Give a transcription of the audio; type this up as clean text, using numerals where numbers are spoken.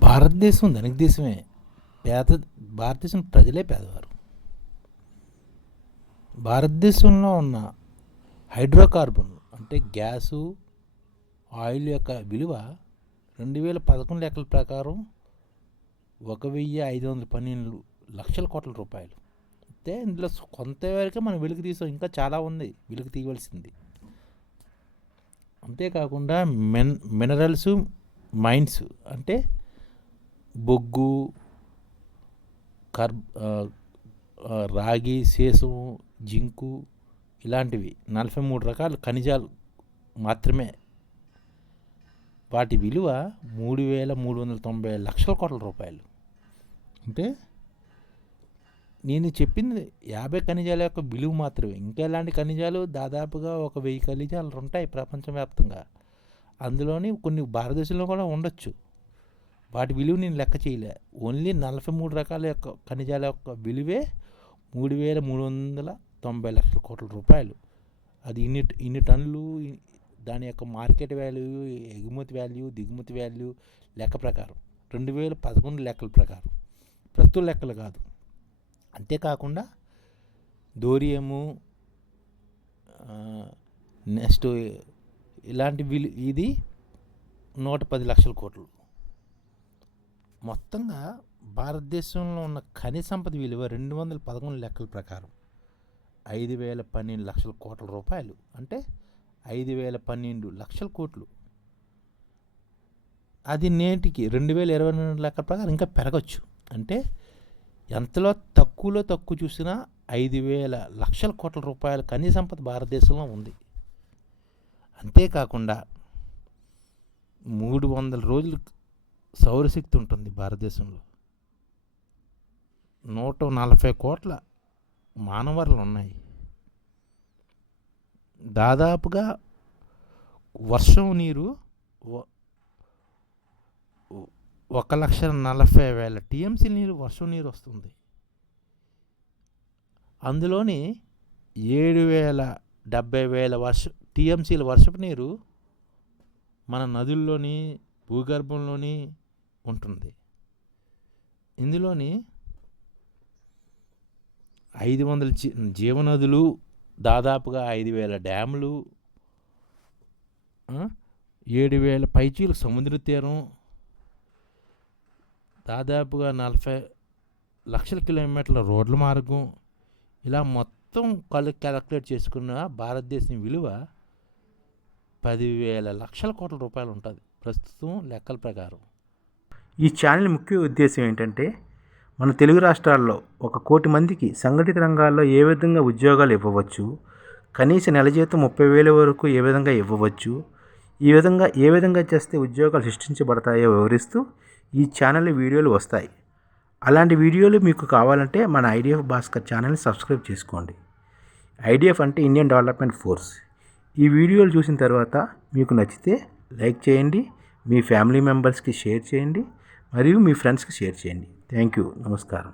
భారతదేశం ధనిక దేశమే. పేద భారతదేశం ప్రజలే పేదవారు. భారతదేశంలో ఉన్న హైడ్రోకార్బన్ అంటే గ్యాసు, ఆయిల్ యొక్క విలువ 2011 లెక్కల ప్రకారం 1,512 లక్షల కోట్ల రూపాయలు. అయితే ఇందులో కొంతవరకే మనం వెలికి తీసాం, ఇంకా చాలా ఉంది వెలికి తీయవలసింది. అంతేకాకుండా మినరల్స్, మైన్స్ అంటే బొగ్గు, రాగి, సీసం, జింకు ఇలాంటివి 43 రకాల ఖనిజాలు మాత్రమే. వాటి విలువ 3,390 లక్షల కోట్ల రూపాయలు. అంటే నేను చెప్పింది 50 ఖనిజాల యొక్క విలువ మాత్రమే. ఇంకా ఇలాంటి ఖనిజాలు దాదాపుగా 1,000 ఖనిజాలు ఉంటాయి ప్రపంచవ్యాప్తంగా. అందులోని కొన్ని భారతదేశంలో కూడా ఉండొచ్చు. వాటి విలువ నేను లెక్క చేయలే. ఓన్లీ 43 రకాల యొక్క ఖనిజాల యొక్క విలువే 3,390 లక్షల కోట్ల రూపాయలు. అది ఇన్ని టన్నులు. దాని యొక్క మార్కెట్ వాల్యూ, ఎగుమతి వాల్యూ, దిగుమతి వాల్యూ లెక్క ప్రకారం 2011 లెక్కల ప్రకారం, ప్రస్తుత లెక్కలు కాదు. అంతేకాకుండా థోరియము, నెక్స్ట్ ఇలాంటి ఇది 110 లక్షల కోట్లు. మొత్తంగా భారతదేశంలో ఉన్న ఖనిజ సంపద విలువ 211 లెక్కల ప్రకారం 5,012 లక్షల కోట్ల రూపాయలు. అంటే 5,012 లక్షల కోట్లు. అది నేటికి 2022 లెక్కల ప్రకారం ఇంకా పెరగచ్చు. అంటే ఎంతలో తక్కువలో తక్కువ చూసినా 5,000 లక్షల కోట్ల రూపాయల ఖనిజ సంపద భారతదేశంలో ఉంది. అంతేకాకుండా 300 రోజులు సౌరశక్తి ఉంటుంది భారతదేశంలో. 140 కోట్ల మానవరలు ఉన్నాయి. దాదాపుగా వర్షం నీరు 1,40,000 టీఎంసీ నీరు వర్షం నీరు వస్తుంది. అందులోని 7,70,000 టీఎంసీల వర్షపు నీరు మన నదుల్లోని, భూగర్భంలోని ఉంటుంది. ఇందులోని 500 జీవనదులు, దాదాపుగా 5,000 డ్యాములు, 7,000 పైచీలు సముద్ర తీరం, దాదాపుగా 40 లక్షల కిలోమీటర్ల రోడ్ల మార్గం, ఇలా మొత్తం క్యాలిక్యులేట్ చేసుకున్న భారతదేశం విలువ 10,000 లక్షల కోట్ల రూపాయలు ఉంటుంది ప్రస్తుతం లెక్కల ప్రకారం. ఈ ఛానల్ ముఖ్య ఉద్దేశం ఏంటంటే, మన తెలుగు రాష్ట్రాల్లో 1 కోటి మందికి సంఘటిత రంగాల్లో ఏ విధంగా ఉద్యోగాలు ఇవ్వవచ్చు, కనీస నెల జీతం 30,000 వరకు ఏ విధంగా ఇవ్వవచ్చు, ఏ విధంగా చేస్తే ఉద్యోగాలు సృష్టించబడతాయో వివరిస్తూ ఈ ఛానల్ వీడియోలు వస్తాయి. అలాంటి వీడియోలు మీకు కావాలంటే మన ఐడిఎఫ్ భాస్కర్ ఛానల్ని సబ్స్క్రైబ్ చేసుకోండి. ఐడిఎఫ్ అంటే ఇండియన్ డెవలప్మెంట్ ఫోర్స్. ఈ వీడియోలు చూసిన తర్వాత మీకు నచ్చితే లైక్ చేయండి, మీ ఫ్యామిలీ మెంబర్స్కి షేర్ చేయండి, మరియు మీ ఫ్రెండ్స్కి షేర్ చేయండి. Thank you. నమస్కారం.